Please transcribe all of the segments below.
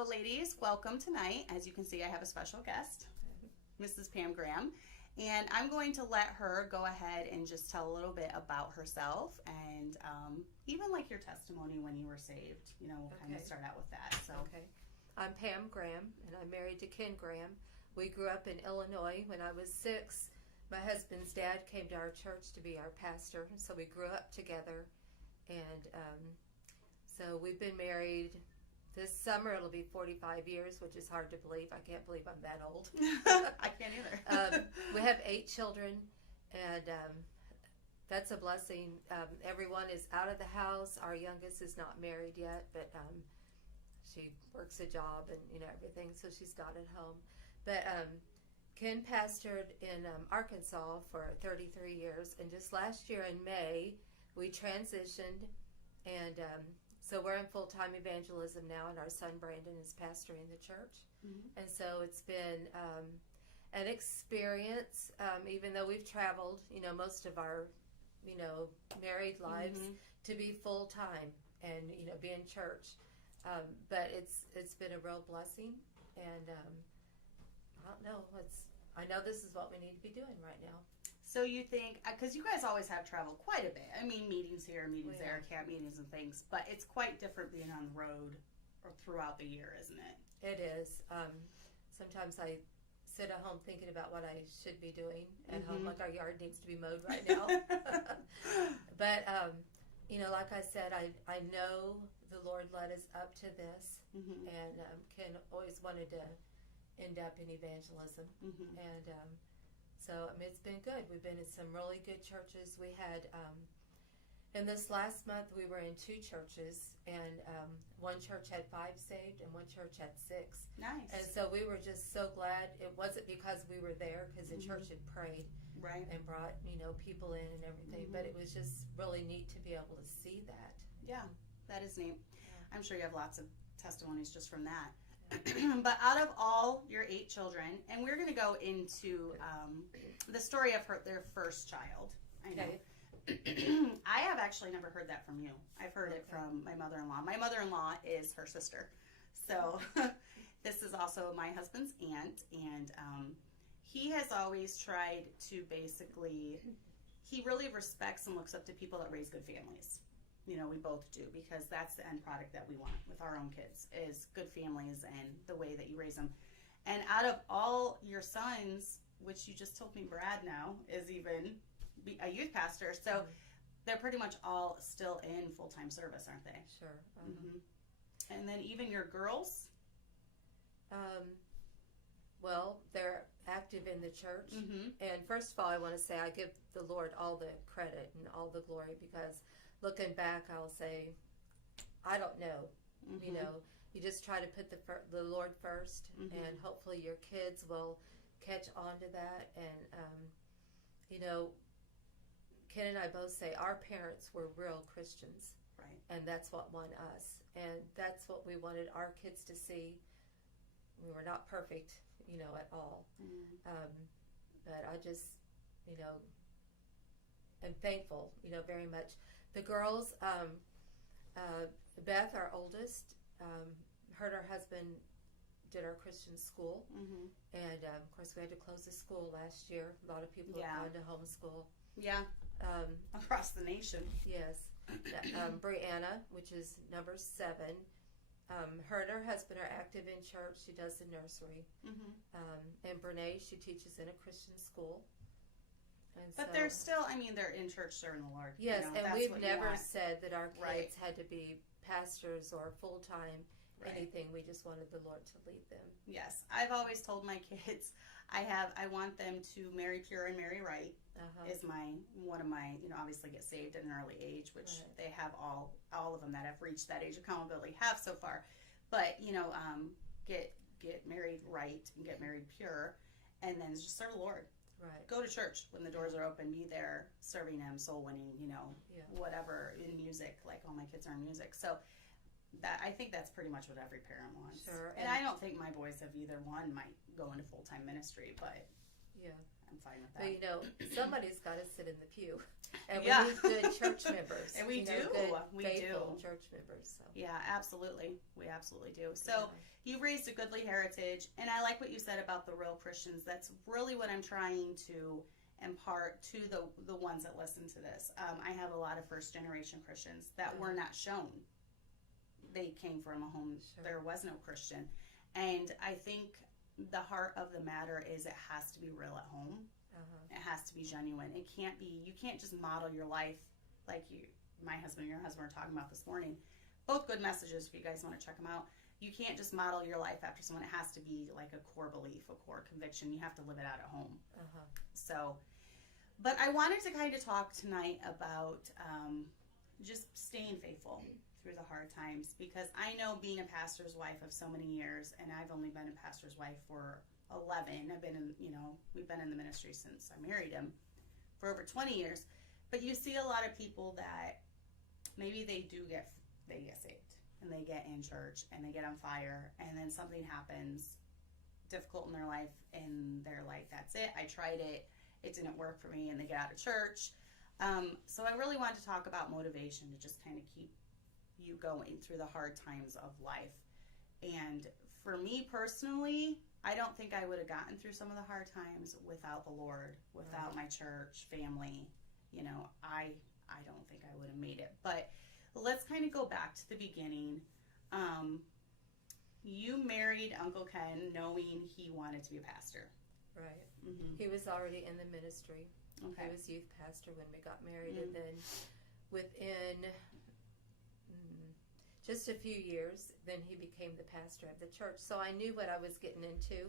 So, ladies, welcome tonight. As you can see, I have a special guest, Mrs. Pam Graham, and I'm going to let her go ahead and just tell a little bit about herself and even like your testimony when you were saved. You know, we'll kind of start out with that. So, I'm Pam Graham, and I'm married to Ken Graham. We grew up in Illinois. When I was 6, my husband's dad came to our church to be our pastor, so we grew up together. And so we've been married. This summer it'll be 45 years, which is hard to believe. I can't believe I'm that old. I can't either. We have 8 children, and that's a blessing. Everyone is out of the house. Our youngest is not married yet, but she works a job and everything, so she's not at home. But Ken pastored in Arkansas for 33 years, and just last year in May we transitioned, and so we're in full-time evangelism now, and our son Brandon is pastoring the church. And so it's been an experience, even though we've traveled most of our married lives, to be full-time and be in church. But it's been a real blessing, and I don't know. I know this is what we need to be doing right now. So you think, because you guys always have traveled quite a bit. I mean, meetings here, meetings there, camp meetings and things. But it's quite different being on the road or throughout the year, isn't it? It is. Sometimes I sit at home thinking about what I should be doing at home, like our yard needs to be mowed right now. But like I said, I know the Lord led us up to this, and Ken always wanted to end up in evangelism, and so it's been good. We've been in some really good churches. We had in this last month we were in 2 churches, and one church had 5 saved and one church had 6. Nice. And so we were just so glad. It wasn't because we were there, because the church had prayed and brought people in and everything, but it was just really neat to be able to see that. Yeah, that is neat. I'm sure you have lots of testimonies just from that. But out of all your 8 children, and we're going to go into the story of their first child. I know. I have actually never heard that from you. I've heard it from my mother-in-law. My mother-in-law is her sister. So this is also my husband's aunt, and he has always tried to he really respects and looks up to people that raise good families. We both do, because that's the end product that we want with our own kids, is good families and the way that you raise them. And out of all your sons, which you just told me Brad now is even a youth pastor, so they're pretty much all still in full-time service, aren't they? Sure. And then even your girls? Well, they're active in the church. And first of all, I want to say I give the Lord all the credit and all the glory, because looking back, I'll say, I don't know. You just try to put the Lord first, and hopefully your kids will catch on to that. And, Ken and I both say our parents were real Christians. Right. And that's what won us. And that's what we wanted our kids to see. We were not perfect, at all. But I just, am thankful, very much. The girls, Beth, our oldest, her and her husband did our Christian school. And, of course, we had to close the school last year. A lot of people have gone to homeschool. Yeah, across the nation. Yes. Brianna, which is number 7, her and her husband are active in church. She does the nursery. And Brene, she teaches in a Christian school. But they're still, they're in church serving the Lord. Yes, and we've never said that our kids had to be pastors or full-time anything. We just wanted the Lord to lead them. Yes, I've always told my kids, I want them to marry pure and marry right. Is one of my, obviously get saved at an early age, which they have all of them that have reached that age of accountability have so far. But, get married right and get married pure, and then just serve the Lord. Right. Go to church when the doors are open. Be there serving Him, soul winning, whatever, in music. Like all my kids are in music. So I think that's pretty much what every parent wants. Sure. And I don't think my boys have either one might go into full-time ministry, but I'm fine with that. But somebody's got to sit in the pew. And we Yeah. need good church members. And we do. Good, We faithful do. church members. So. Yeah, absolutely. We absolutely do. So you've raised a goodly heritage, and I like what you said about the real Christians. That's really what I'm trying to impart to the ones that listen to this. I have a lot of first generation Christians that were not shown. They came from a home there was no Christian, and I think the heart of the matter is it has to be real at home. It has to be genuine. It can't be. You can't just model your life like my husband and your husband were talking about this morning. Both good messages if you guys want to check them out. You can't just model your life after someone. It has to be like a core belief, a core conviction. You have to live it out at home. So, but I wanted to kind of talk tonight about just staying faithful through the hard times, because I know being a pastor's wife of so many years, and I've only been a pastor's wife for 11. I've been in, we've been in the ministry since I married him for over 20 years. But you see a lot of people that maybe they get saved and they get in church and they get on fire, and then something happens difficult in their life and they're like, that's it, I tried it, it didn't work for me, and they get out of church. So I really want to talk about motivation to just kind of keep you going through the hard times of life. And for me personally, I don't think I would have gotten through some of the hard times without the Lord, without my church family. I don't think I would have made it. But let's kind of go back to the beginning. You married Uncle Ken knowing he wanted to be a pastor. Right. He was already in the ministry. Okay. He was youth pastor when we got married, and then within just a few years, then he became the pastor of the church. So I knew what I was getting into.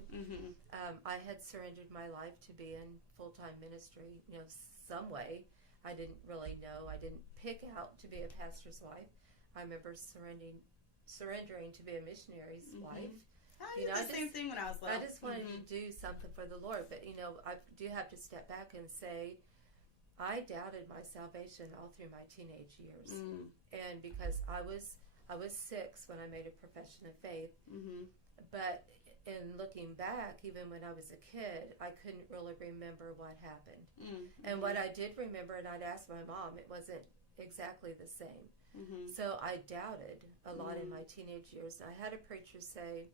I had surrendered my life to be in full-time ministry, some way. I didn't really know. I didn't pick out to be a pastor's wife. I remember surrendering to be a missionary's wife. I did the same thing when I was little. I just wanted to do something for the Lord. But, I do have to step back and say, I doubted my salvation all through my teenage years. And because I was 6 when I made a profession of faith. But in looking back, even when I was a kid, I couldn't really remember what happened. And what I did remember, and I'd ask my mom, it wasn't exactly the same. So I doubted a lot in my teenage years. And I had a preacher say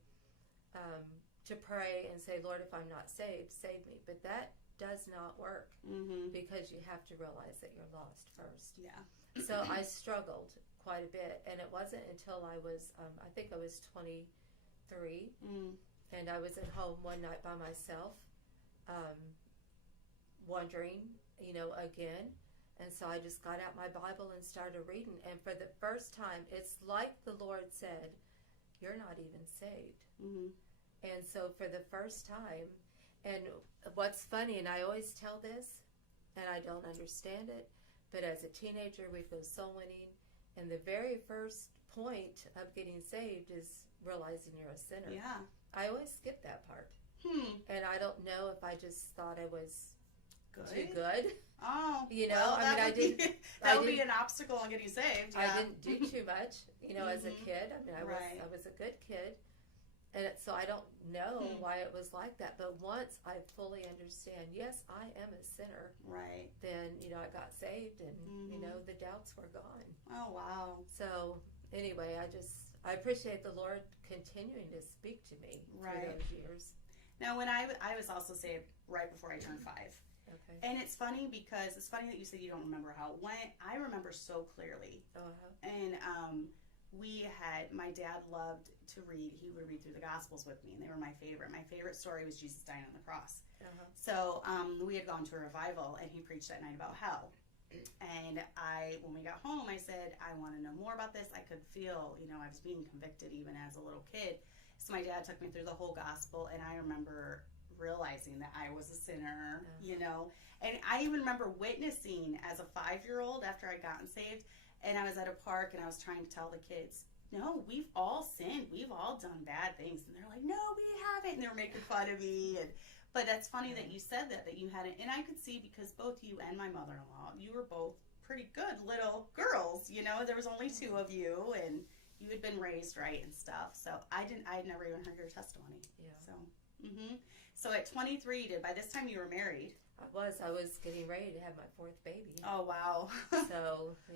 to pray and say, Lord, if I'm not saved, save me. But that does not work because you have to realize that you're lost first. Yeah. So I struggled quite a bit, and it wasn't until I was, I think I was 23, and I was at home one night by myself, wondering, again, and so I just got out my Bible and started reading, and for the first time, it's like the Lord said, you're not even saved. And so for the first time, and what's funny, and I always tell this, and I don't understand it, but as a teenager, we go soul winning, and the very first point of getting saved is realizing you're a sinner. Yeah. I always skip that part. And I don't know if I just thought I was too good. Oh, well, that would be an obstacle in getting saved. Yeah. I didn't do too much, as a kid. I was a good kid. And so I don't know why it was like that. But once I fully understand, yes, I am a sinner. Right. Then, I got saved, and, the doubts were gone. Oh, wow. So anyway, I appreciate the Lord continuing to speak to me through those years. Now, when I was also saved right before I turned 5. Okay. And it's funny because it's funny that you said you don't remember how it went. I remember so clearly. And my dad loved to read. He would read through the Gospels with me, and they were my favorite. My favorite story was Jesus dying on the cross. So we had gone to a revival, and he preached that night about hell. And when we got home, I said, I want to know more about this. I could feel, I was being convicted even as a little kid. So my dad took me through the whole gospel, and I remember realizing that I was a sinner, And I even remember witnessing as a 5-year-old after I'd gotten saved, and I was at a park, and I was trying to tell the kids, no, we've all sinned. We've all done bad things. And they're like, no, we haven't. And they were making fun of me. But that's funny that you said that you hadn't. And I could see, because both you and my mother-in-law, you were both pretty good little girls. There was only 2 of you, and you had been raised right and stuff. So I'd never even heard your testimony. Yeah. So So at 23, by this time you were married? I was getting ready to have my fourth baby. Oh, wow. So, I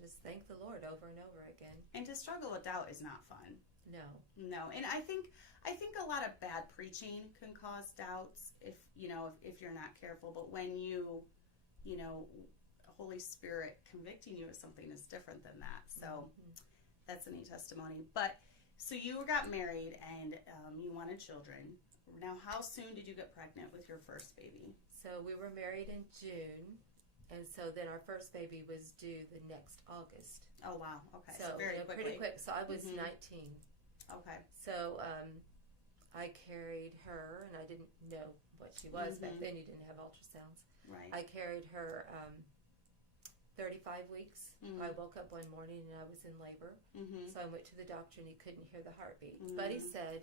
just thank the Lord over and over again. And to struggle with doubt is not fun. No. And I think a lot of bad preaching can cause doubts if you're not careful. But when Holy Spirit convicting you of something is different than that. So that's a neat testimony. But so you got married and you wanted children. Now, how soon did you get pregnant with your first baby? So we were married in June, and so then our first baby was due the next August. Oh, wow. Okay. So very quickly. pretty quick. So I was 19. Okay. So I carried her, and I didn't know what she was back then. You didn't have ultrasounds. Right. I carried her 35 weeks. I woke up one morning and I was in labor. So I went to the doctor and he couldn't hear the heartbeat. But he said,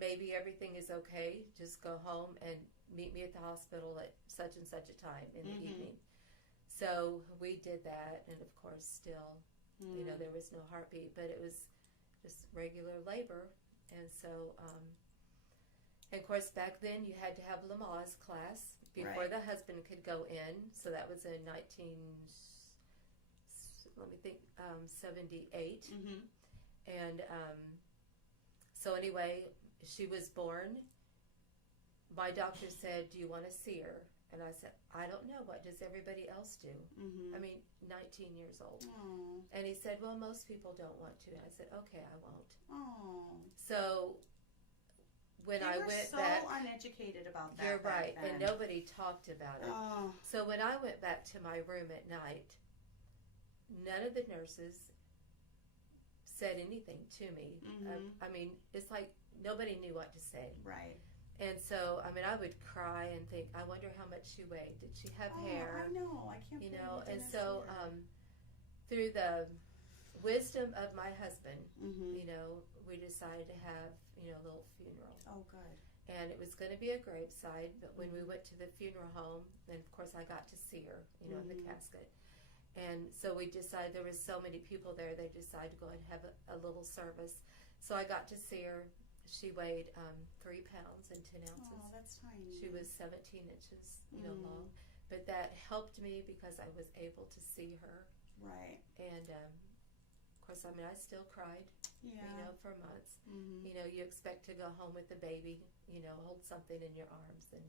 maybe everything is okay. Just go home and meet me at the hospital at such and such a time in the evening. So we did that, and of course still, there was no heartbeat, but it was just regular labor. And so, and of course back then you had to have Lamaze class before the husband could go in. So that was in 78. And so anyway, she was born. My doctor said, do you want to see her? And I said, I don't know. What does everybody else do? I mean, 19 years old. Aww. And he said, well, most people don't want to. And I said, okay, I won't. Oh. So when I went so back, uneducated about that. you're right, then. and nobody talked about it. Oh. So when I went back to my room at night, none of the nurses said anything to me. I mean, it's like nobody knew what to say. Right. And so, I mean, I would cry and think, I wonder how much she weighed. Did she have hair? I know. I can't. And so, through the wisdom of my husband, we decided to have, a little funeral. Oh, good. And it was going to be a graveside, but when we went to the funeral home, and of course I got to see her, in the casket. And so we decided, there was so many people there, they decided to go and have a little service. So I got to see her. She weighed 3 pounds and 10 ounces. Oh, that's tiny. She was 17 inches, long. But that helped me because I was able to see her. Right. And of course, I mean, I still cried, for months. You expect to go home with the baby, hold something in your arms, and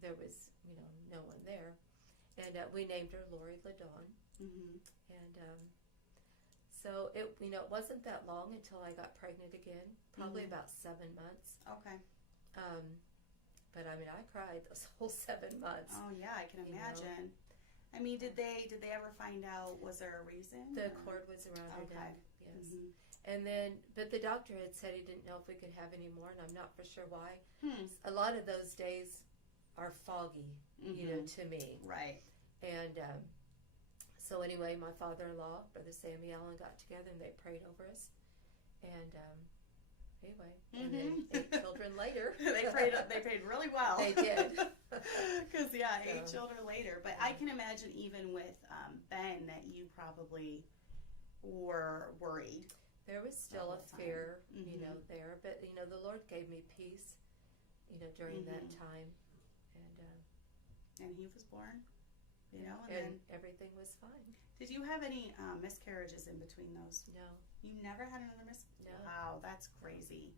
there was, no one there. And we named her Lori LaDawn. And so it, it wasn't that long until I got pregnant again, probably about 7 months. Okay. But I mean, I cried those whole 7 months. Oh yeah, I can imagine. I mean, did they ever find out, was there a reason? The cord was around her neck, yes. And then, but the doctor had said he didn't know if we could have any more, and I'm not for sure why. A lot of those days are foggy, to me. Right. And so anyway, my father-in-law, Brother Sammy Allen, got together and they prayed over us. And anyway, and then 8 children later. they prayed really well. They did. Because, 8 children later. But I can imagine even with Ben that you probably were worried. There was still a fear, there. But, the Lord gave me peace, during that time. And he was born, and then everything was fine. Did you have any miscarriages in between those? No. You never had another miscarriage? No. Wow, that's crazy.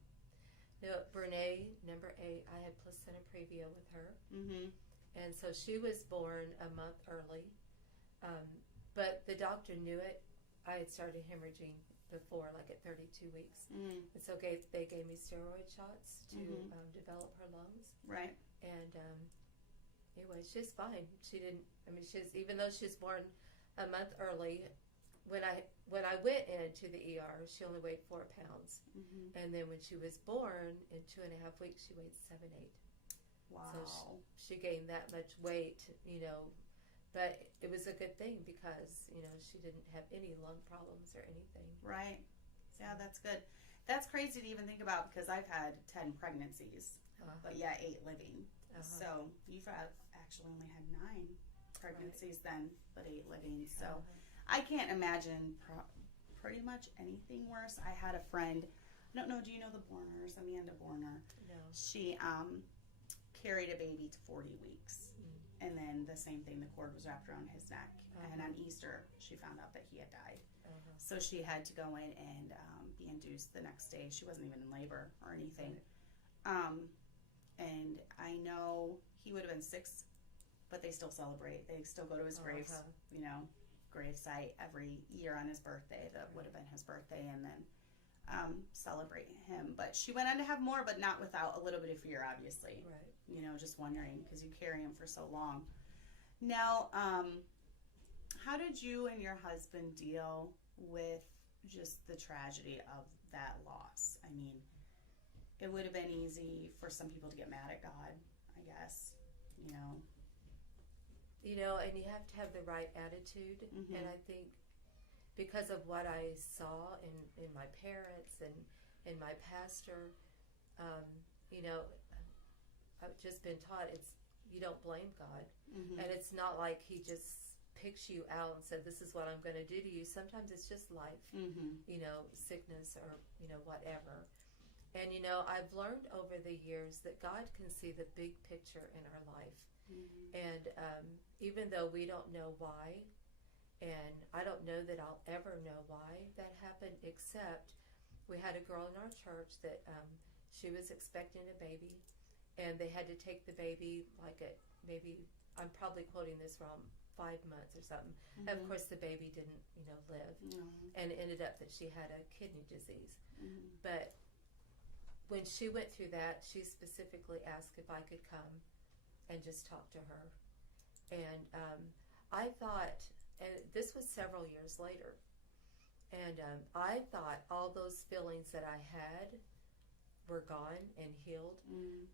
No, Brene, number 8, I had placenta previa with her. And so she was born a month early. But the doctor knew it. I had started hemorrhaging before, like at 32 weeks. And so they gave me steroid shots to develop her lungs. Right. And anyway, she's fine. She didn't, even though she was born a month early, when I went into the ER, she only weighed 4 pounds. And then when she was born, in 2.5 weeks, she weighed 7'8". Wow. So she gained that much weight, but it was a good thing because, she didn't have any lung problems or anything. Right. Yeah, that's good. That's crazy to even think about because I've had 10 pregnancies, but 8 living. So you've actually only had 9 pregnancies then, but 8 living. So I can't imagine pretty much anything worse. I had a friend, I don't know, do you know the Borners, Amanda Borner? No. She carried a baby to 40 weeks. And then the same thing, the cord was wrapped around his neck. And on Easter, she found out that he had died. So she had to go in and be induced the next day. She wasn't even in labor or anything. And I know he would have been 6, but they still celebrate. They still go to his graves, you know, gravesite every year on his birthday. That would have been his birthday, and then celebrate him. But she went on to have more, but not without a little bit of fear, obviously. Right. You know, just wondering, because you carry him for so long. Now, how did you and your husband deal with just the tragedy of that loss? I mean, it would have been easy for some people to get mad at God, I guess, you know. You know, and you have to have the right attitude. And I think because of what I saw in my parents and in my pastor, you know, I've just been taught you don't blame God. And it's not like he just picks you out and said, this is what I'm going to do to you. Sometimes it's just life, you know, sickness or, you know, whatever. And, you know, I've learned over the years that God can see the big picture in our life. And even though we don't know why, and I don't know that I'll ever know why that happened, except we had a girl in our church that she was expecting a baby, and they had to take the baby like at maybe, I'm probably quoting this wrong, 5 months or something. And of course the baby didn't, you know, live. And it ended up that she had a kidney disease. But when she went through that, she specifically asked if I could come and just talk to her. And I thought, and this was several years later, and I thought all those feelings that I had were gone and healed.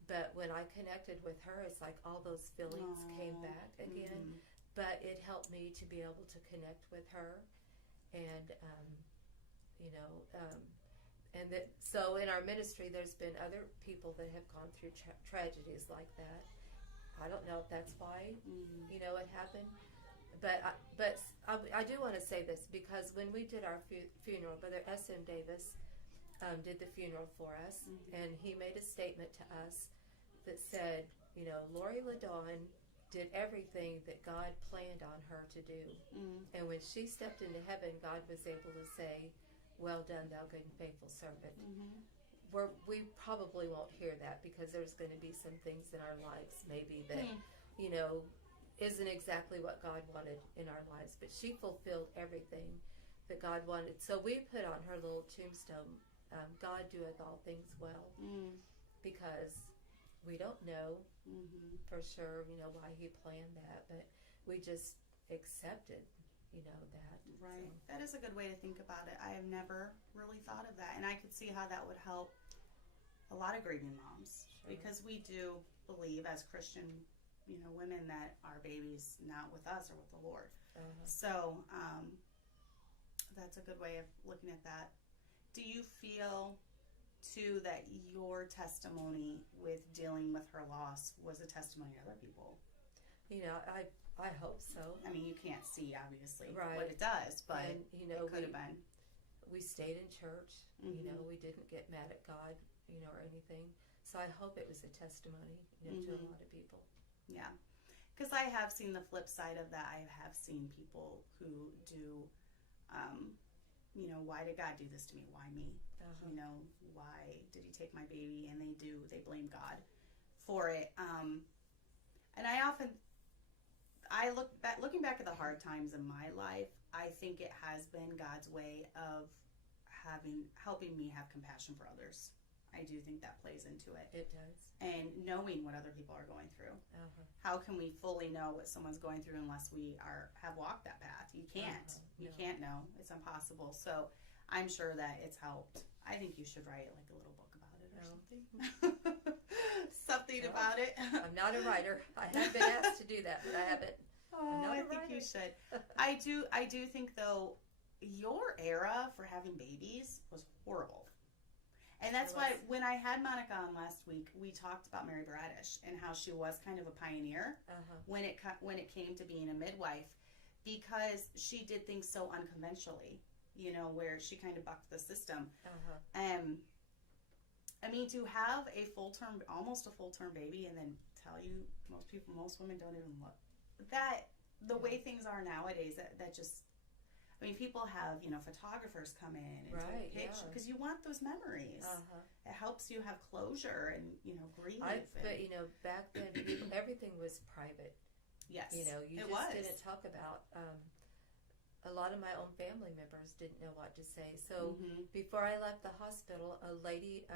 But when I connected with her, it's like all those feelings came back again. But it helped me to be able to connect with her. And, you know, and that, so in our ministry, there's been other people that have gone through tragedies like that. I don't know if that's why, you know, it happened. But I do want to say this, because when we did our funeral, Brother S.M. Davis did the funeral for us, and he made a statement to us that said, you know, Lori LaDawn did everything that God planned on her to do. And when she stepped into heaven, God was able to say, well done, thou good and faithful servant. We probably won't hear that, because there's going to be some things in our lives maybe that, you know, isn't exactly what God wanted in our lives. But she fulfilled everything that God wanted. So we put on her little tombstone, God doeth all things well, because we don't know for sure, you know, why he planned that, but we just accepted, you know, that. Right. So. That is a good way to think about it. I have never really thought of that, and I could see how that would help a lot of grieving moms, because we do believe as Christian, you know, women that our baby's not with us or with the Lord. So that's a good way of looking at that. Do you feel too that your testimony with dealing with her loss was a testimony to other people? You know, I hope so. I mean, you can't see obviously what it does, but and, you know, it could have been. We stayed in church. You know, we didn't get mad at God, you know, or anything. So I hope it was a testimony, you know, to a lot of people. Yeah, because I have seen the flip side of that. I have seen people who do, you know, why did God do this to me? Why me? You know, why did he take my baby? And they blame God for it. And looking back at the hard times in my life, I think it has been God's way of helping me have compassion for others. I do think that plays into it. It does. And knowing what other people are going through. How can we fully know what someone's going through unless we have walked that path? You can't. You can't know. It's impossible. So I'm sure that it's helped. I think you should write like a little book about it or something. Something about it. I'm not a writer. I have been asked to do that, but I haven't. I think you should. I do think though, your era for having babies was horrible. And that's why when I had Monica on last week, we talked about Mary Bradish and how she was kind of a pioneer when it came to being a midwife, because she did things so unconventionally. you know, where she kind of bucked the system. Uh-huh. I mean, to have almost a full-term baby and then tell you, most women don't even look. That, the way things are nowadays, that just, I mean, people have, you know, photographers come in and take pictures because you want those memories. It helps you have closure and, you know, grieve. But, you know, back then, everything was private. Yes, you know, you didn't talk about. A lot of my own family members didn't know what to say. So before I left the hospital, a lady,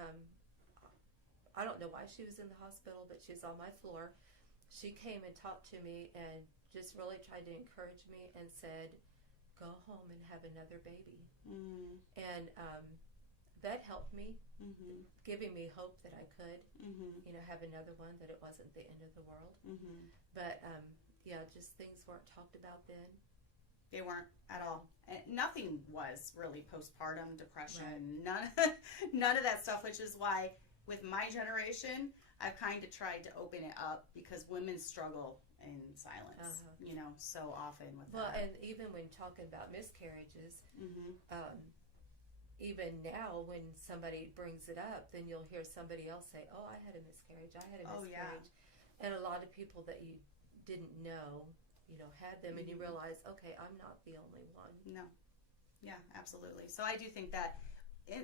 I don't know why she was in the hospital, but she was on my floor. She came and talked to me and just really tried to encourage me and said, go home and have another baby. And that helped me, giving me hope that I could, you know, have another one, that it wasn't the end of the world. But, yeah, just things weren't talked about then. They weren't at all. And nothing was really postpartum depression. Right. None of that stuff, which is why with my generation, I've kind of tried to open it up because women struggle in silence, you know, so often with that. Well, and even when talking about miscarriages, even now when somebody brings it up, then you'll hear somebody else say, oh, I had a miscarriage, I had a miscarriage. And a lot of people that you didn't know, you know, had them, and you realize, okay, I'm not the only one. No. Yeah, absolutely. So I do think that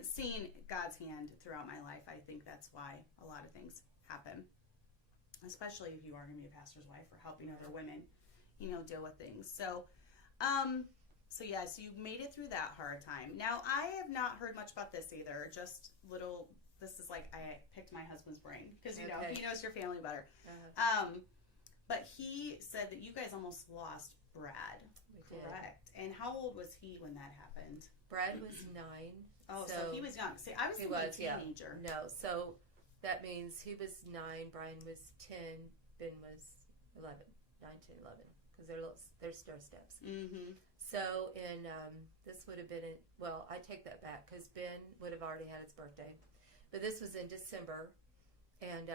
seeing God's hand throughout my life, I think that's why a lot of things happen, especially if you are going to be a pastor's wife or helping other women, you know, deal with things. So, so you made it through that hard time. Now, I have not heard much about this either, just little, this is like, I picked my husband's brain, because, you know, he knows your family better. But he said that you guys almost lost Brad. Correct. And how old was he when that happened? Brad was 9. Oh, so he was young. See, I was thinking teenager. Yeah. No, so that means he was 9, Brian was 10, Ben was 11, 9, 10, 11, because they're stair steps. So this would have been, I take that back, because Ben would have already had his birthday. But this was in December, and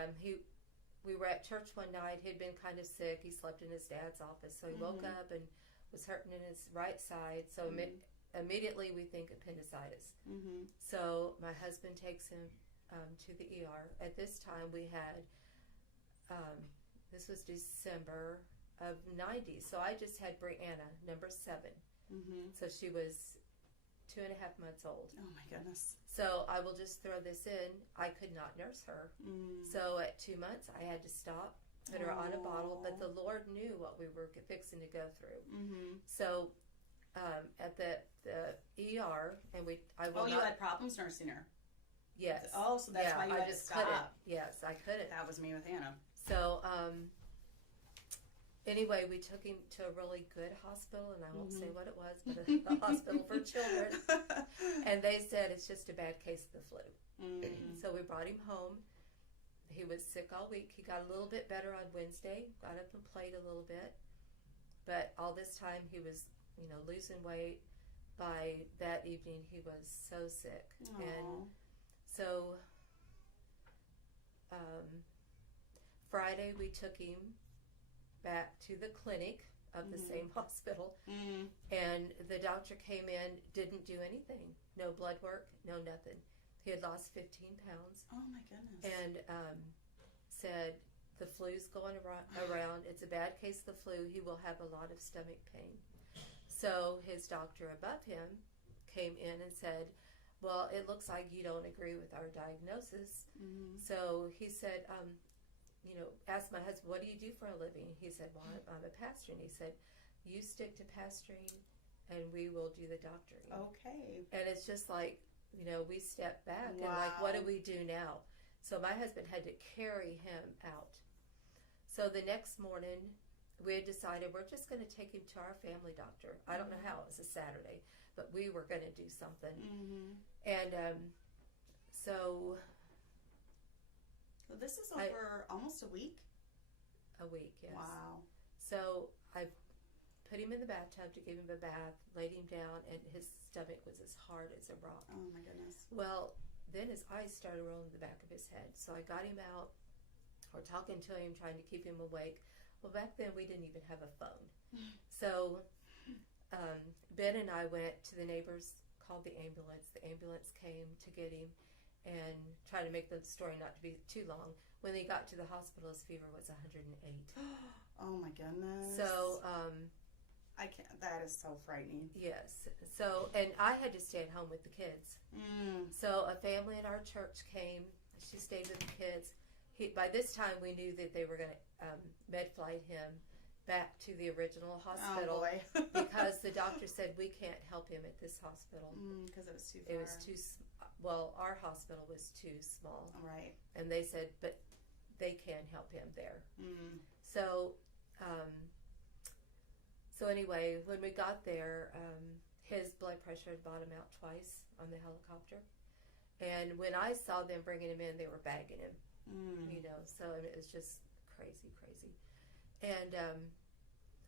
we were at church one night. He'd been kind of sick. He slept in his dad's office. So he woke up and was hurting in his right side. So immediately we think appendicitis. So my husband takes him to the ER. At this time we had, this was December of 90. So I just had Brianna, number 7. So she was 2.5 months old. Oh my goodness. So I will just throw this in. I could not nurse her. So at 2 months, I had to stop, put her on a bottle. But the Lord knew what we were fixing to go through. So at the ER, and you had problems nursing her. Yes. Oh, so that's why you had to stop. Couldn't. Yes, I couldn't. That was me with Hannah. So anyway, we took him to a really good hospital, and I won't say what it was, but a hospital for children. And they said it's just a bad case of the flu. So we brought him home. He was sick all week. He got a little bit better on Wednesday, got up and played a little bit. But all this time he was, you know, losing weight. By that evening, he was so sick. And so Friday we took him back to the clinic of the same hospital, and the doctor came in, didn't do anything, no blood work, no nothing. He had lost 15 pounds. Oh my goodness. And said the flu's going around. It's a bad case of the flu. He will have a lot of stomach pain. So his doctor above him came in and said, well, it looks like you don't agree with our diagnosis. So he said, you know, asked my husband, what do you do for a living? He said, well, I'm a pastor. And he said, you stick to pastoring and we will do the doctoring. Okay. And it's just like, you know, we step back and like, what do we do now? So my husband had to carry him out. So the next morning we had decided we're just going to take him to our family doctor. I don't know how, it was a Saturday, but we were going to do something. And so this is over almost a week? A week, yes. Wow. So I put him in the bathtub to give him a bath, laid him down, and his stomach was as hard as a rock. Oh my goodness. Well, then his eyes started rolling in the back of his head. So I got him out. We're talking to him, trying to keep him awake. Well, back then we didn't even have a phone. So Ben and I went to the neighbor's called the ambulance. The ambulance came to get him, and try to make the story not to be too long. When they got to the hospital, his fever was 108. Oh my goodness. So, I can't. That is so frightening. yes. So, and I had to stay at home with the kids. So a family at our church came. She stayed with the kids. By this time, we knew that they were going to med flight him back to the original hospital. Oh boy. Because the doctor said we can't help him at this hospital. Because it was too far. It was too. Well, our hospital was too small. Right. And they said, but they can help him there. So, so anyway, when we got there, his blood pressure had bottomed out twice on the helicopter. And when I saw them bringing him in, they were bagging him. You know, so it was just crazy. And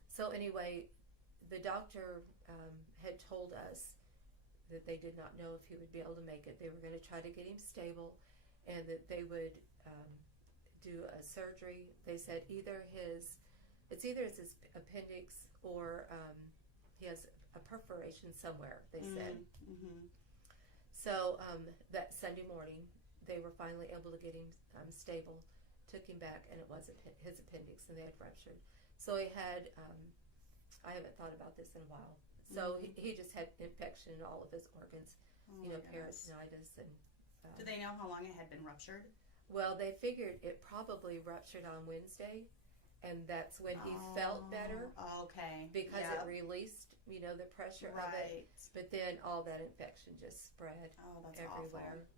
so anyway, the doctor had told us that they did not know if he would be able to make it. They were going to try to get him stable, and that they would do a surgery. They said either his appendix or he has a perforation somewhere, they said. So that Sunday morning, they were finally able to get him stable, took him back, and it wasn't his appendix, and they had ruptured. So he had, I haven't thought about this in a while, so he just had infection in all of his organs, peritonitis. And do they know how long it had been ruptured? Well, they figured it probably ruptured on Wednesday, and that's when he felt better. Okay. Because it released, the pressure of it. But then all that infection just spread everywhere. Awful.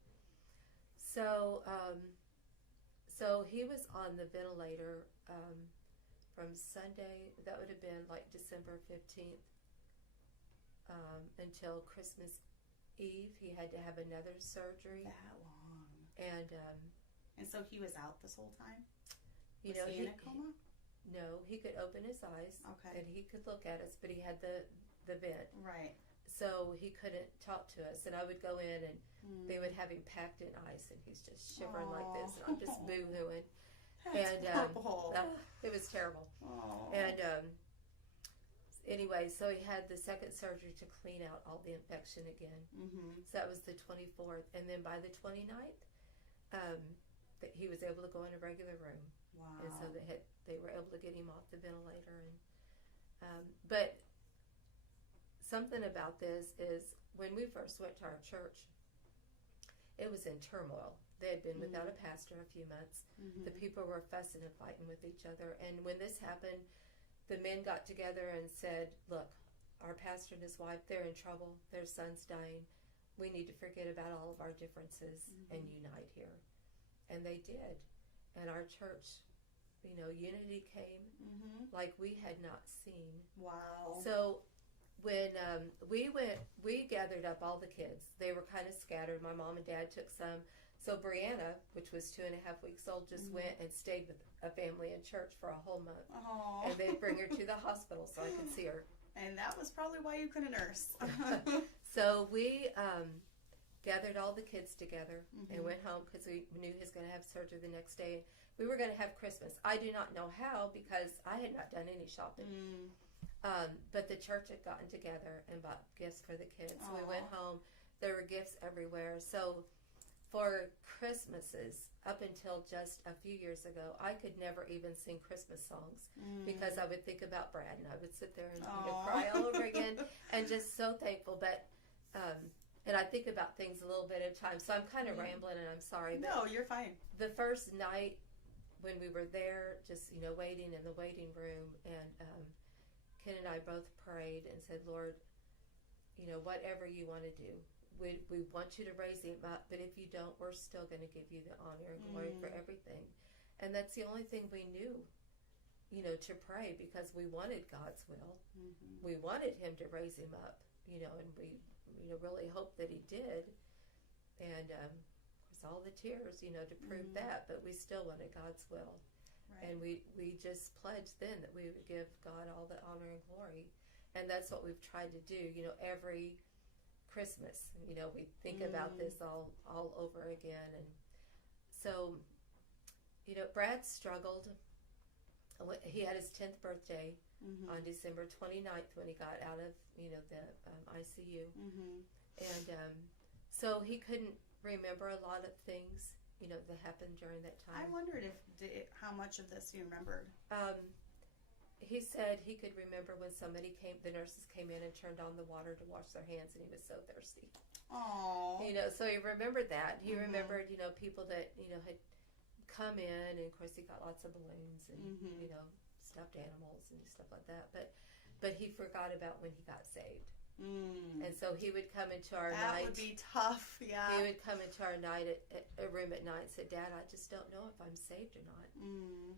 So, so he was on the ventilator from Sunday, that would have been like December 15th, until Christmas Eve. He had to have another surgery. That long. And so he was out this whole time? Was he in a coma? No, he could open his eyes. Okay. And he could look at us, but he had the vent. Right. So he couldn't talk to us. And I would go in, and they would have him packed in ice, and he's just shivering like this, and I'm just boo-hooing. That's horrible. It was terrible. Aww. And anyway, so he had the second surgery to clean out all the infection again. So that was the 24th. And then by the 29th, he was able to go in a regular room. Wow. And so they were able to get him off the ventilator. And but something about this is when we first went to our church, it was in turmoil. They had been without a pastor a few months. The people were fussing and fighting with each other. And when this happened, the men got together and said, look, our pastor and his wife, they're in trouble. Their son's dying. We need to forget about all of our differences and unite here. And they did. And our church, unity came like we had not seen. Wow. So when we gathered up all the kids. They were kind of scattered. My mom and dad took some. So Brianna, which was 2.5 weeks old, just went and stayed with a family in church for a whole month. Aww. And they'd bring her to the hospital so I could see her. And that was probably why you couldn't nurse. So we gathered all the kids together and went home because we knew he was going to have surgery the next day. We were going to have Christmas. I do not know how because I had not done any shopping. But the church had gotten together and bought gifts for the kids. So we went home. There were gifts everywhere. So for Christmases, up until just a few years ago, I could never even sing Christmas songs because I would think about Brad and I would sit there and cry all over again and just so thankful. But and I think about things a little bit at a time. So I'm kind of rambling and I'm sorry. But no, you're fine. The first night when we were there, just, waiting in the waiting room, and Ken and I both prayed and said, Lord, whatever you want to do, we want you to raise him up, but if you don't, we're still going to give you the honor and glory for everything. And that's the only thing we knew, to pray, because we wanted God's will. We wanted him to raise him up, and we really hoped that he did. And of course, all the tears, to prove that, but we still wanted God's will. Right. And we just pledged then that we would give God all the honor and glory. And that's what we've tried to do, every Christmas. We think about this all over again. And so, Brad struggled. He had his 10th birthday on December 29th when he got out of, the ICU. And so he couldn't remember a lot of things, that happened during that time. I wondered how much of this you remembered. He said he could remember when the nurses came in and turned on the water to wash their hands, and he was so thirsty. Aww. So he remembered that. He remembered, people that, had come in, and of course he got lots of balloons and, stuffed animals and stuff like that. But he forgot about when he got saved. And so he would come into our night. That would be tough, yeah. He would come into our night at a room at night and say, Dad, I just don't know if I'm saved or not.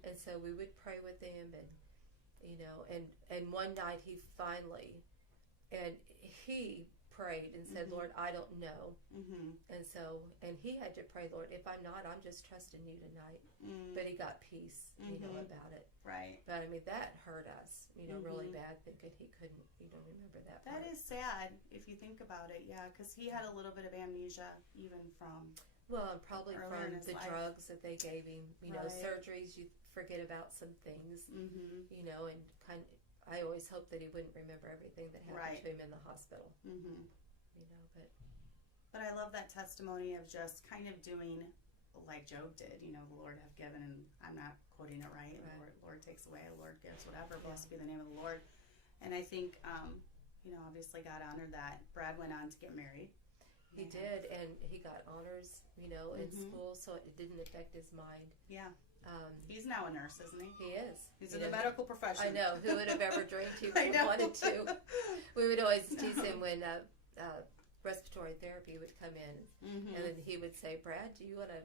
And so we would pray with him, and and one night he finally, and he prayed and said, Lord, I don't know. And he had to pray, Lord, if I'm not, I'm just trusting you tonight. But he got peace, about it. Right. But I mean, that hurt us, really bad, thinking he couldn't, remember that part. That is sad if you think about it, yeah, because he had a little bit of amnesia even from... Well, and probably from the life. Drugs that they gave him, Right. surgeries, you forget about some things, and I always hoped that he wouldn't remember everything that happened to him in the hospital, But I love that testimony of just kind of doing like Job did, the Lord have given, and I'm not quoting it right. Lord takes away, Lord gives, whatever, blessed be the name of the Lord. And I think, obviously God honored that. Brad went on to get married. He did, and he got honors, in school, so it didn't affect his mind. Yeah. He's now a nurse, isn't he? He is. He's in the medical profession. I know. Who would have ever dreamed he wanted to? We would always tease him when respiratory therapy would come in, and then he would say, Brad, do you want to,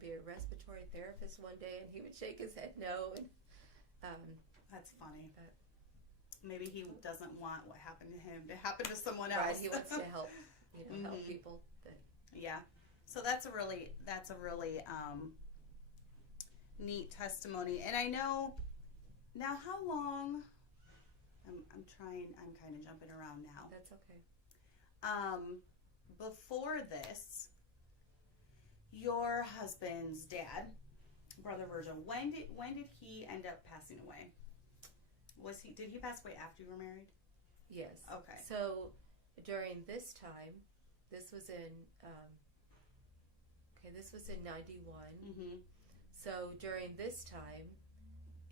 be a respiratory therapist one day? And he would shake his head no. And that's funny. But maybe he doesn't want what happened to him to happen to someone else. Right. He wants to help. Help people. But. Yeah. So that's a really neat testimony. And I know now how long I'm kind of jumping around now. That's okay. Before this, your husband's dad, Brother Virgil, when did he end up passing away? Did he pass away after you were married? Yes. Okay. So during this time, this was in 91. So during this time,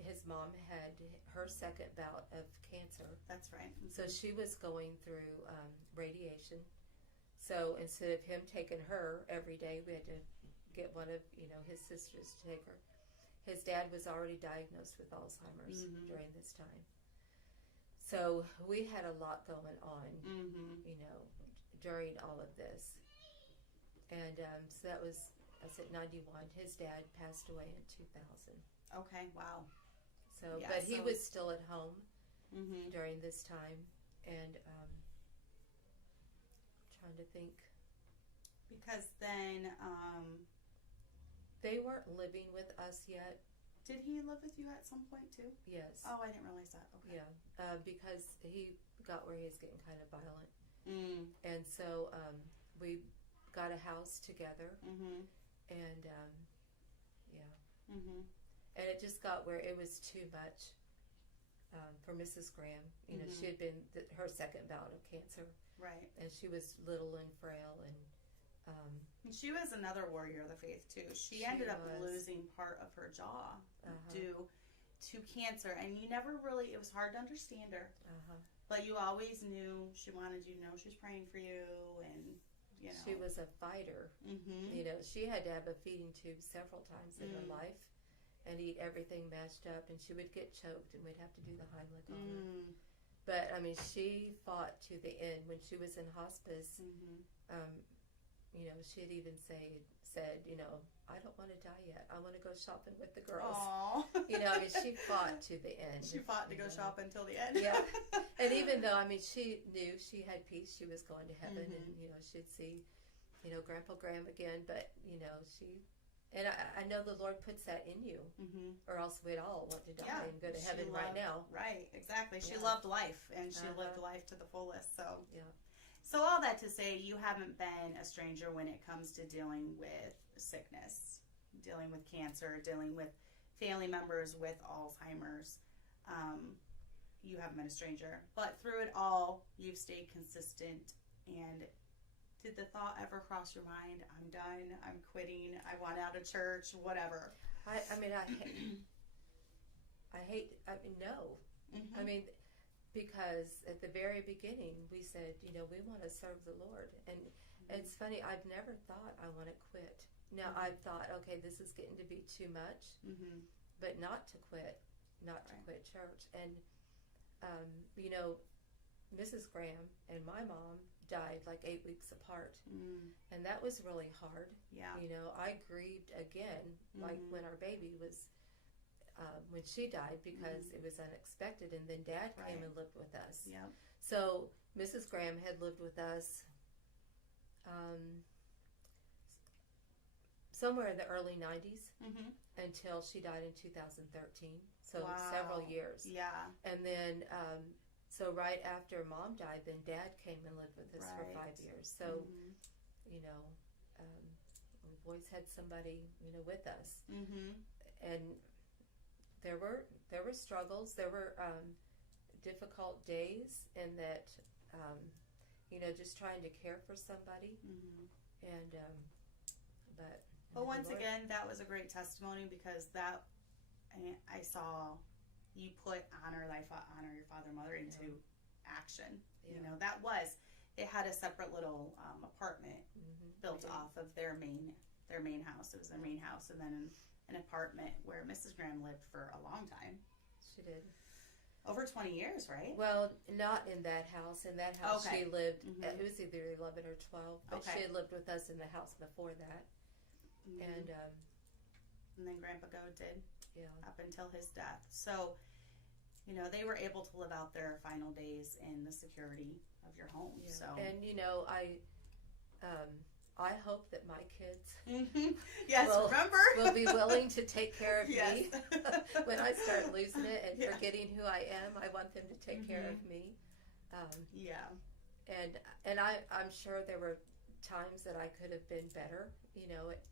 his mom had her second bout of cancer. That's right. So she was going through radiation. So instead of him taking her every day, we had to get one of his sisters to take her. His dad was already diagnosed with Alzheimer's during this time. So we had a lot going on, during all of this. And so that was, I said 91. His dad passed away in 2000. Okay, wow. So, yeah, but he was still at home during this time. And trying to think. Because then... they weren't living with us yet. Did he live with you at some point too? Yes. Oh, I didn't realize that. Okay. Yeah, because he got where he was getting kind of violent. And so we got a house together. And and it just got where it was too much for Mrs. Graham. She had been her second bout of cancer. Right. And she was little and frail, and she was another warrior of the faith too. She ended up losing part of her jaw due to cancer, and you never really, it was hard to understand her, but you always knew she wanted you to know she was praying for you, and she was a fighter. She had to have a feeding tube several times in her life and eat everything mashed up, and she would get choked, and we'd have to do the Heimlich on her. But I mean, she fought to the end. When she was in hospice, she had even said, I don't want to die yet. I want to go shopping with the girls. Aww. I mean, she fought to the end. She fought to go shopping until the end. Yeah. And even though, I mean, she knew she had peace, she was going to heaven, and, she'd see, Grandpa Graham again, but, and I know the Lord puts that in you, or else we'd all want to die and go to heaven right now. Right, exactly. She loved life, and she lived life to the fullest, so. Yeah. So all that to say, you haven't been a stranger when it comes to dealing with sickness, dealing with cancer, dealing with family members with Alzheimer's. You haven't been a stranger. But through it all, you've stayed consistent and Did the thought ever cross your mind, I'm done, I'm quitting, I want out of church, whatever? No. Mm-hmm. I mean, because at the very beginning we said, we want to serve the Lord. And it's funny, I've never thought I want to quit. Now, I've thought, okay, this is getting to be too much, but not to quit church. And, Mrs. Graham and my mom died like 8 weeks apart. And that was really hard. Yeah. I grieved again, like when our baby was, when she died, because it was unexpected. And then Dad came and lived with us. Yeah. So Mrs. Graham had lived with us somewhere in the early 90s until she died in 2013. So several years. Yeah. And then, so right after Mom died, then Dad came and lived with us for 5 years. So, we've always had somebody, with us. And there were struggles. There were difficult days, and that, just trying to care for somebody. And, but once again, that was a great testimony, because that, I saw you put honor your father and mother into action. It had a separate little apartment built off of their main house. It was their main house, and then an apartment where Mrs. Graham lived for a long time. She did. Over 20 years, right? Well, not in that house. In that house, she lived, it was either 11 or 12, but she had lived with us in the house before that. And then Grandpa Go did, up until his death. So, they were able to live out their final days in the security of your home. Yeah. So, and I hope that my kids will be willing to take care of me when I start losing it and forgetting who I am. I want them to take care of me. And I'm sure there were times that I could have been better,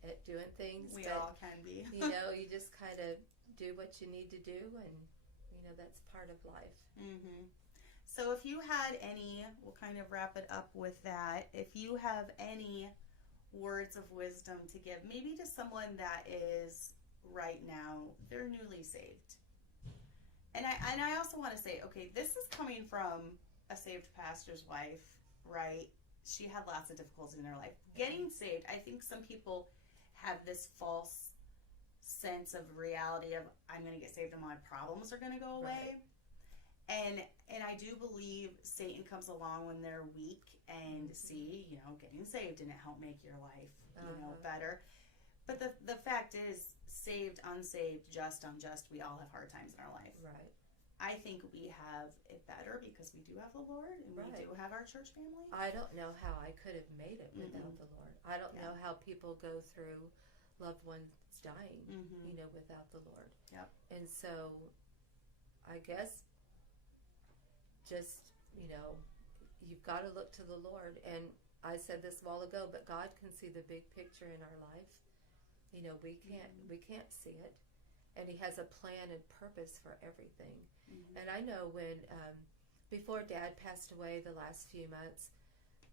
at doing things. We all can be. You just kind of do what you need to do, and that's part of life. So if you had any, we'll kind of wrap it up with that. If you have any words of wisdom to give, maybe to someone that is right now, they're newly saved. And I also want to say, okay, this is coming from a saved pastor's wife, right? She had lots of difficulties in her life. Getting saved, I think some people have this false sense of reality of, I'm going to get saved and my problems are going to go away. And I do believe Satan comes along when they're weak and see, getting saved didn't help make your life, better. But the fact is, saved, unsaved, just, unjust, we all have hard times in our life. Right. I think we have it better because we do have the Lord, and we do have our church family. I don't know how I could have made it without the Lord. I don't know how people go through loved ones dying, without the Lord. Yep. And so, I guess, just, you've got to look to the Lord. And I said this a while ago, but God can see the big picture in our life. We can't see it. And He has a plan and purpose for everything. And I know when, before Dad passed away the last few months,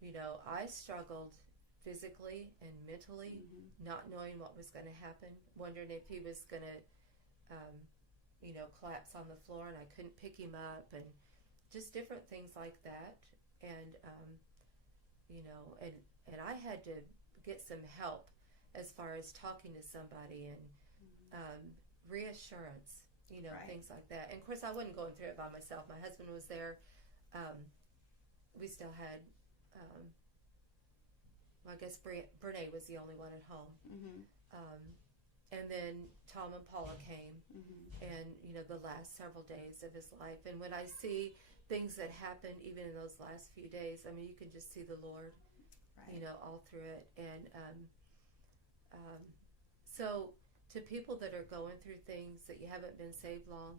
I struggled physically and mentally, not knowing what was going to happen, wondering if he was going to, collapse on the floor and I couldn't pick him up, and just different things like that. And, and I had to get some help as far as talking to somebody and reassurance, things like that. And of course, I wasn't going through it by myself. My husband was there. We still had, I guess Brene was the only one at home. And then Tom and Paula came, and, the last several days of his life. And when I see things that happened even in those last few days, I mean, you can just see the Lord, all through it. And so to people that are going through things that you haven't been saved long,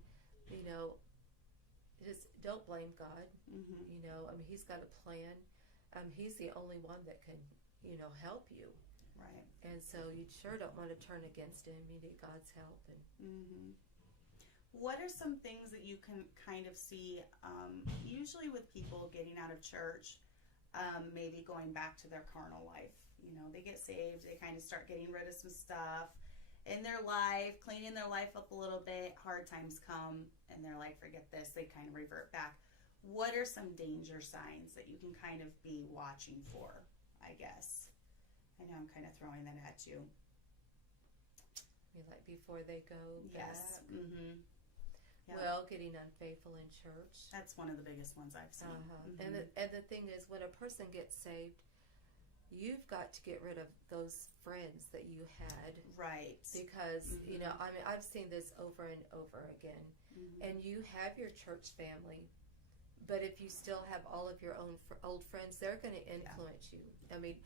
just don't blame God. I mean, He's got a plan. He's the only one that can, help you. Right. And so you sure don't want to turn against Him. You need God's help. And what are some things that you can kind of see, usually with people getting out of church, maybe going back to their carnal life. They get saved, they kind of start getting rid of some stuff in their life, cleaning their life up a little bit. Hard times come, and they're like, forget this. They kind of revert back. What are some danger signs that you can kind of be watching for, I guess? I know I'm kind of throwing that at you. Like before they go Yes. back? Mm-hmm. Yeah. Well, getting unfaithful in church. That's one of the biggest ones I've seen. Mm-hmm. And the thing is, when a person gets saved, you've got to get rid of those friends that you had. Right. Because, I've seen this over and over again. Mm-hmm. And you have your church family, but if you still have all of your own old friends, they're going to influence you. I mean,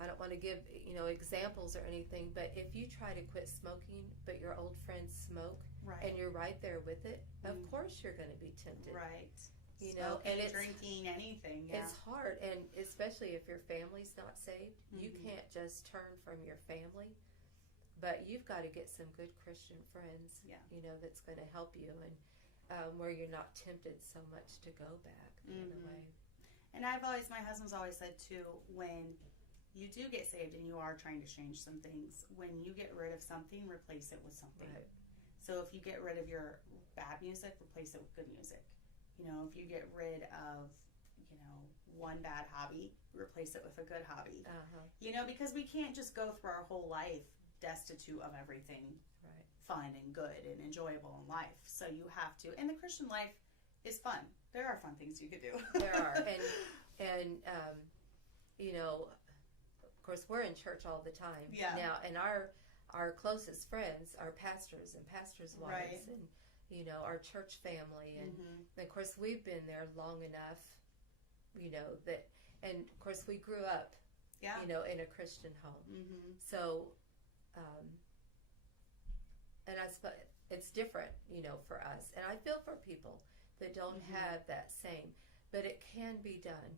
I don't want to give, examples or anything, but if you try to quit smoking, but your old friends smoke, right, and you're right there with it, of course you're going to be tempted. Right. Smoking, and drinking, anything. Yeah. It's hard, and especially if your family's not saved, you can't just turn from your family, but you've got to get some good Christian friends, that's going to help you, and where you're not tempted so much to go back in a way. And my husband's always said too, when you do get saved and you are trying to change some things, when you get rid of something, replace it with something. Right. So if you get rid of your bad music, replace it with good music. If you get rid of, one bad hobby, replace it with a good hobby. Because we can't just go through our whole life destitute of everything fun and good and enjoyable in life. So you have to. And the Christian life is fun. There are fun things you could do. There are. And of course, we're in church all the time. Yeah. Now, and our closest friends are pastors and pastors' wives, and our church family, and of course we've been there long enough, that, and of course we grew up, in a Christian home. So, and I suppose it's different, for us, and I feel for people that don't have that same, but it can be done.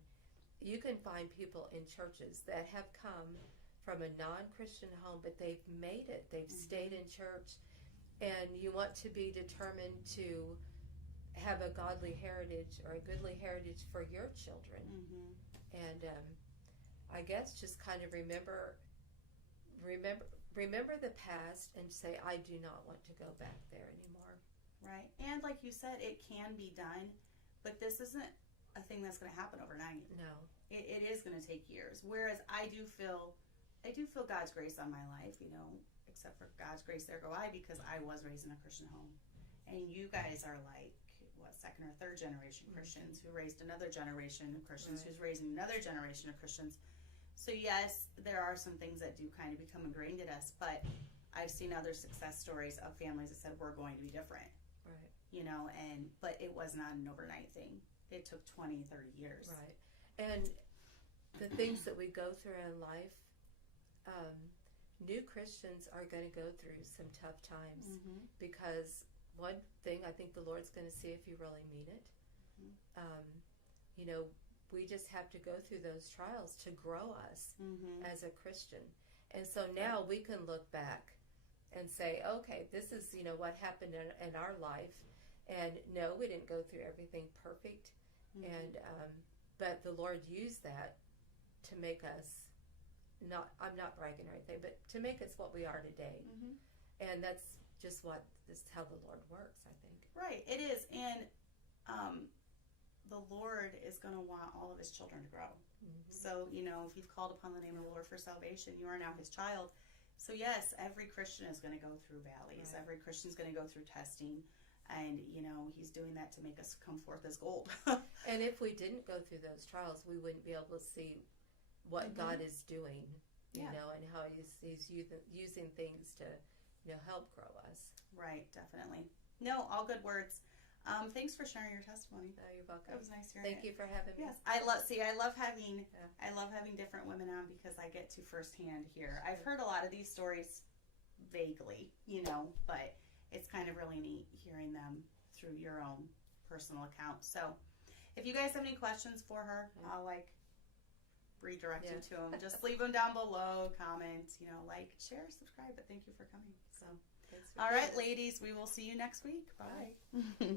You can find people in churches that have come from a non-Christian home, but they've made it. They've stayed in church, and you want to be determined to have a godly heritage or a goodly heritage for your children. And I guess just kind of remember the past and say, I do not want to go back there anymore. Right. And like you said, it can be done, but this isn't a thing that's going to happen overnight. No. It is going to take years. Whereas I do feel God's grace on my life, except for God's grace, there go I, because I was raised in a Christian home. And you guys are like, second or third generation Christians who raised another generation of Christians who's raising another generation of Christians. So yes, there are some things that do kind of become ingrained in us, but I've seen other success stories of families that said, we're going to be different. Right. But it was not an overnight thing. It took 20, 30 years. Right. And the things that we go through in life, new Christians are going to go through some tough times because one thing, I think the Lord's going to see if you really mean it. We just have to go through those trials to grow us as a Christian. And so now we can look back and say, okay, this is, what happened in our life. And no, we didn't go through everything perfect. And but the Lord used that to make us I'm not bragging or anything, but to make us what we are today. And that's just how the Lord works, I think. Right, it is. And the Lord is going to want all of his children to grow. So, if you've called upon the name of the Lord for salvation, you are now his child. So yes, every Christian is going to go through valleys. Right. Every Christian is going to go through testing. And, he's doing that to make us come forth as gold. And if we didn't go through those trials, we wouldn't be able to see what God is doing, and how he's using things to, help grow us. Right, definitely. No, all good words. Thanks for sharing your testimony. Oh, you're welcome. It was nice hearing Thank you for having me. Yes, I love having different women on because I get to firsthand hear. I've heard a lot of these stories vaguely, but it's kind of really neat hearing them through your own personal account. So if you guys have any questions for her, I'll redirect you to them. Just leave them down below, comment, share, subscribe. But thank you for coming. So, all right, ladies, we will see you next week. Bye.